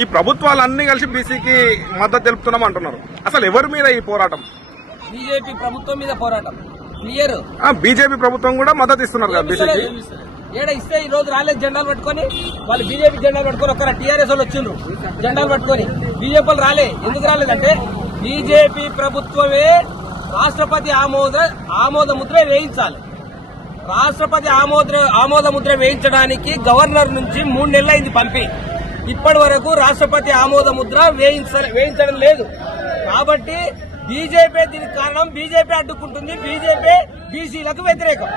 ఈ ప్రభుత్వాలన్నీ కలిసి బీసీకి మద్దతు తెలుపుతున్నాం అంటున్నారు. అసలు ఎవరి మీద ఈ పోరాటం? బీజేపీ ప్రభుత్వం మీద పోరాటం క్లియర్. బీజేపీ ప్రభుత్వం కూడా మద్దతు ఇస్తున్నారు కదా బీసీకి. ఏడ ఇస్తే ఈ రోజు రాలేదు జెండాలు పట్టుకొని, వాళ్ళు బీజేపీ జెండాలు పట్టుకొని ఒక్కర టీఆర్ఎస్ వాళ్ళు వచ్చిండ్రు జెండాలు పట్టుకొని. బీజేపీ వాళ్ళు రాలే. ఎందుకు రాలేదంటే బీజేపీ ప్రభుత్వమే రాష్ట్రపతి ఆమోద ముద్ర వేయించాలి. రాష్ట్రపతి ఆమోద ముద్ర వేయించడానికి గవర్నర్ నుంచి 3 నెలలైంది పంపి. ఇప్పటి వరకు రాష్ట్రపతి ఆమోద ముద్ర వేయించడం లేదు. కాబట్టి బీజేపీ దీనికి కారణం. బీజేపీ అడ్డుకుంటుంది. బీజేపీ బీసీలకు వ్యతిరేకం.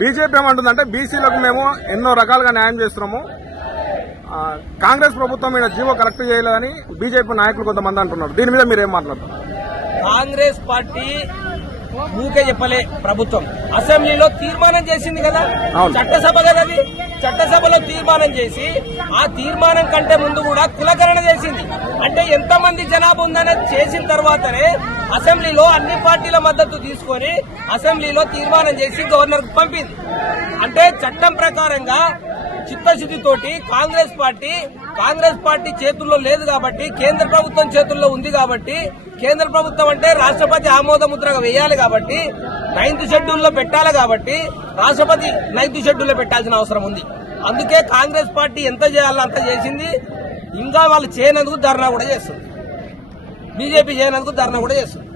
బీజేపీ ఏమంటుందంటే బీసీలకు మేము ఎన్నో రకాలుగా న్యాయం చేస్తున్నాము, కాంగ్రెస్ ప్రభుత్వం మీద జీవో కలెక్ట్ చేయలేదని బీజేపీ నాయకులు కొంతమంది అంటున్నారు. దీని మీద మీరేం మాట్లాడుతున్నారు? కాంగ్రెస్ పార్టీ ఊకే చెప్పలే. ప్రభుత్వం అసెంబ్లీలో తీర్మానం చేసింది కదా, చట్టసభ కదా అది. చట్టసభలో తీర్మానం చేసి ఆ తీర్మానం కంటే ముందు కూడా కులగణన చేసింది. అంటే ఎంతమంది జనాభా ఉందనేది చేసిన తర్వాతనే అసెంబ్లీలో అన్ని పార్టీల మద్దతు తీసుకొని అసెంబ్లీలో తీర్మానం చేసి గవర్నర్ కు పంపింది. అంటే చట్టం ప్రకారంగా చిత్తశుద్ధితోటి కాంగ్రెస్ పార్టీ చేతుల్లో లేదు కాబట్టి, కేంద్ర ప్రభుత్వం చేతుల్లో ఉంది కాబట్టి, కేంద్ర ప్రభుత్వం అంటే రాష్ట్రపతి ఆమోద ముద్ర వేయాలి కాబట్టి 9th షెడ్యూల్లో పెట్టాలి కాబట్టి రాష్ట్రపతి 9th షెడ్యూల్లో పెట్టాల్సిన అవసరం ఉంది. అందుకే కాంగ్రెస్ పార్టీ ఎంత చేయాలో అంత చేసింది. ఇంకా వాళ్ళు చేయనందుకు ధర్నా కూడా చేస్తుంది. బీజేపీ చేయనందుకు ధర్నా కూడా చేస్తుంది.